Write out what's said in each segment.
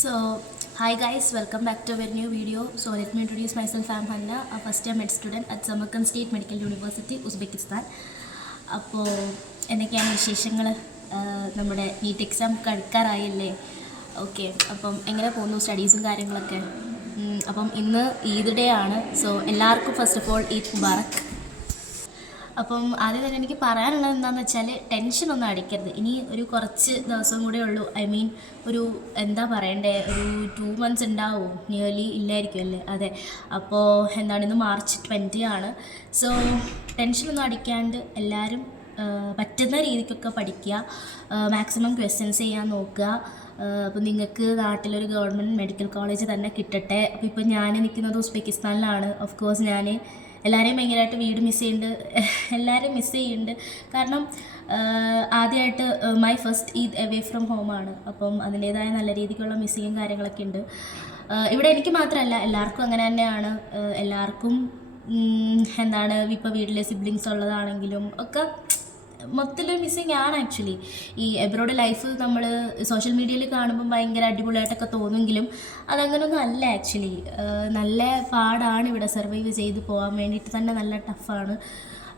So, hi guys, welcome back to our new video. So, let me introduce myself. I'm Hanna, a first year med student at Samarkand State Medical University, Uzbekistan. അപ്പോൾ എന്തൊക്കെയാണ് വിശേഷങ്ങൾ? നമ്മുടെ NEET exam കഴിക്കാറായല്ലേ? Okay, അപ്പം എങ്ങനെ പോകുന്നു സ്റ്റഡീസും കാര്യങ്ങളൊക്കെ? അപ്പം ഇന്ന് ഈദ് ഡേ ആണ്. സോ എല്ലാവർക്കും first of all Eid Mubarak. അപ്പം ആദ്യം തന്നെ എനിക്ക് പറയാനുള്ളത് എന്താണെന്ന് വെച്ചാൽ ടെൻഷനൊന്നും അടിക്കരുത്. ഇനി ഒരു കുറച്ച് ദിവസം കൂടെ ഉള്ളൂ. ഒരു എന്താ പറയണ്ടേ, ഒരു 2 months ഉണ്ടാവും, നിയർലി ഇല്ലായിരിക്കും അല്ലേ? അതെ. അപ്പോൾ ഇന്ന് March 20 ആണ്. സോ ടെൻഷനൊന്നും അടിക്കാണ്ട് എല്ലാവരും പറ്റുന്ന രീതിക്കൊക്കെ പഠിക്കുക, മാക്സിമം ക്വസ്റ്റ്യൻസ് ചെയ്യാൻ നോക്കുക. അപ്പോൾ നിങ്ങൾക്ക് നാട്ടിലൊരു ഗവൺമെൻറ് മെഡിക്കൽ കോളേജ് തന്നെ കിട്ടട്ടെ. അപ്പോൾ ഇപ്പോൾ ഞാൻ നിൽക്കുന്നത് ഉസ്ബെക്കിസ്ഥാനിലാണ്. ഓഫ് കോഴ്സ് ഞാൻ എല്ലാവരെയും ഭയങ്കരമായിട്ട് എല്ലാവരും മിസ് ചെയ്യുന്നുണ്ട്. കാരണം ആദ്യമായിട്ട് my first Eid away from ഹോമാണ്. അപ്പം അതിൻ്റേതായ നല്ല രീതിക്കുള്ള മിസ്സിങ്ങും കാര്യങ്ങളൊക്കെ ഉണ്ട്. ഇവിടെ എനിക്ക് മാത്രമല്ല, എല്ലാവർക്കും അങ്ങനെ തന്നെയാണ്. എല്ലാവർക്കും ഇപ്പോൾ വീട്ടിലെ സിബ്ലിങ്സ് ഉള്ളതാണെങ്കിലും ഒക്കെ മൊത്തത്തിലൊരു മിസ്സിങ് ആണ് ആക്ച്വലി. ഈ എബ്രോഡ് ലൈഫ് നമ്മൾ സോഷ്യൽ മീഡിയയിൽ കാണുമ്പം ഭയങ്കര അടിപൊളിയായിട്ടൊക്കെ തോന്നുമെങ്കിലും അതങ്ങനൊന്നും അല്ല ആക്ച്വലി. നല്ല പാടാണ് ഇവിടെ സർവൈവ് ചെയ്ത് പോകാൻ വേണ്ടിയിട്ട് തന്നെ, നല്ല ടഫാണ്.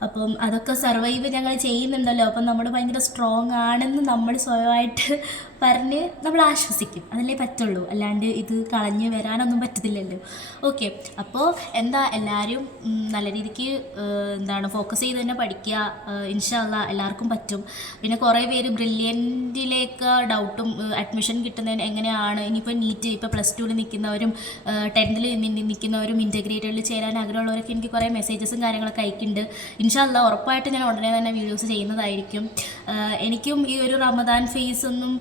അപ്പം അതൊക്കെ സർവൈവ് ഞങ്ങൾ ചെയ്യുന്നുണ്ടല്ലോ, അപ്പം നമ്മൾ ഭയങ്കര സ്ട്രോങ് ആണെന്ന് നമ്മൾ സ്വയമായിട്ട് പറഞ്ഞ് നമ്മൾ ആശ്വസിക്കും. അതല്ലേ പറ്റുള്ളൂ, അല്ലാണ്ട് ഇത് കളഞ്ഞ് വരാനൊന്നും പറ്റത്തില്ലല്ലോ. ഓക്കെ, അപ്പോൾ എല്ലാവരും നല്ല രീതിക്ക് ഫോക്കസ് ചെയ്ത് തന്നെ പഠിക്കുക. ഇൻഷാ അള്ളാ എല്ലാവർക്കും പറ്റും. പിന്നെ കുറേ പേര് ബ്രില്യൻറ്റിലേക്ക് ഡൗട്ടും അഡ്മിഷൻ കിട്ടുന്നതിന് എങ്ങനെയാണ്, ഇനിയിപ്പോൾ നീറ്റ് ഇപ്പോൾ +2 നിൽക്കുന്നവരും 10th നിൽക്കുന്നവരും ഇൻറ്റഗ്രേറ്റഡിൽ ചേരാൻ ആഗ്രഹമുള്ളവരൊക്കെ എനിക്ക് കുറേ മെസ്സേജസും കാര്യങ്ങളൊക്കെ അയക്കുന്നുണ്ട്. ഇൻഷാ അള്ളാ ഉറപ്പായിട്ട് ഞാൻ ഉടനെ തന്നെ വീഡിയോസ് ചെയ്യുന്നതായിരിക്കും. എനിക്കും ഈ ഒരു റമദാൻ ഫേസ് ഒന്നും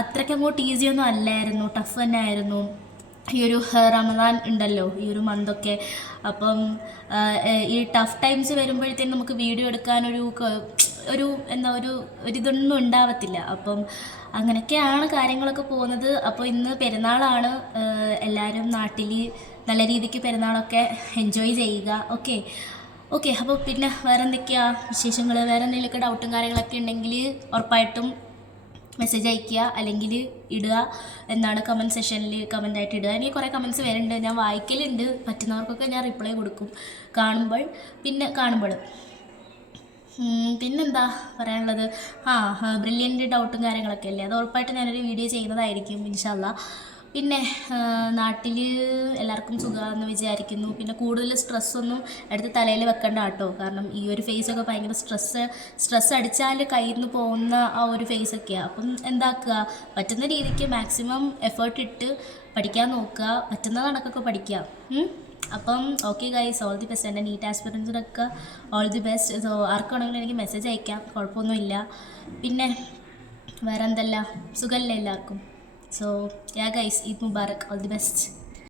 അത്രയ്ക്ക് അങ്ങോട്ട് ഈസിയൊന്നും അല്ലായിരുന്നു, ടഫ് തന്നെ ആയിരുന്നു. ഈ ഒരു റമദാൻ ഉണ്ടല്ലോ, ഈ ഒരു മന്തൊക്കെ. അപ്പം ഈ ടഫ് ടൈംസ് വരുമ്പോഴത്തേക്കും നമുക്ക് വീഡിയോ എടുക്കാനൊരു ഒരിതൊന്നും ഉണ്ടാവത്തില്ല. അപ്പം അങ്ങനെയൊക്കെയാണ് കാര്യങ്ങളൊക്കെ പോകുന്നത്. അപ്പോൾ ഇന്ന് പെരുന്നാളാണ്. എല്ലാവരും നാട്ടിൽ നല്ല രീതിക്ക് പെരുന്നാളൊക്കെ എൻജോയ് ചെയ്യുക. ഓക്കെ, അപ്പോൾ പിന്നെ വേറെ എന്തൊക്കെയാണ് വിശേഷങ്ങൾ? വേറെ എന്തെങ്കിലുമൊക്കെ ഡൗട്ടും കാര്യങ്ങളൊക്കെ ഉണ്ടെങ്കിൽ ഉറപ്പായിട്ടും മെസ്സേജ് അയയ്ക്കുക, അല്ലെങ്കിൽ ഇടുക. കമൻറ്റ് സെഷനിൽ കമൻ്റായിട്ട് ഇടുക. എനിക്ക് കുറേ കമൻറ്റ്സ് വരുന്നുണ്ട്, ഞാൻ വായിക്കലുണ്ട്. പറ്റുന്നവർക്കൊക്കെ ഞാൻ റിപ്ലൈ കൊടുക്കും കാണുമ്പോൾ. പിന്നെന്താ പറയാനുള്ളത്? ബ്രില്യൻ്റ് ഡൗട്ടും കാര്യങ്ങളൊക്കെ അല്ലേ, അത് ഉറപ്പായിട്ട് ഞാനൊരു വീഡിയോ ചെയ്യുന്നതായിരിക്കും ഇൻഷാ അള്ളാ. പിന്നെ നാട്ടിൽ എല്ലാവർക്കും സുഖമാണെന്ന് വിചാരിക്കുന്നു. പിന്നെ കൂടുതൽ സ്ട്രെസ്സൊന്നും എടുത്ത് തലയിൽ വെക്കണ്ട കേട്ടോ. കാരണം ഈ ഒരു ഫേസൊക്കെ ഭയങ്കര സ്ട്രെസ് അടിച്ചാൽ കയ്യിൽ നിന്ന് പോകുന്ന ആ ഒരു ഫേസൊക്കെയാണ്. അപ്പം പറ്റുന്ന രീതിക്ക് മാക്സിമം എഫേർട്ട് ഇട്ട് പഠിക്കാൻ നോക്കുക, പറ്റുന്ന കണക്കൊക്കെ പഠിക്കുക. അപ്പം okay guys, all the best. എൻ്റെ നീറ്റ് ആസ്പിറൻസിനൊക്കെ ഓൾ ദി ബെസ്റ്റ്. സോ ആർക്കാണെങ്കിലും എനിക്ക് മെസ്സേജ് അയക്കാം, കുഴപ്പമൊന്നുമില്ല. പിന്നെ വേറെ സുഖമല്ലേ എല്ലാവർക്കും? So yeah guys, Eid Mubarak, all the best.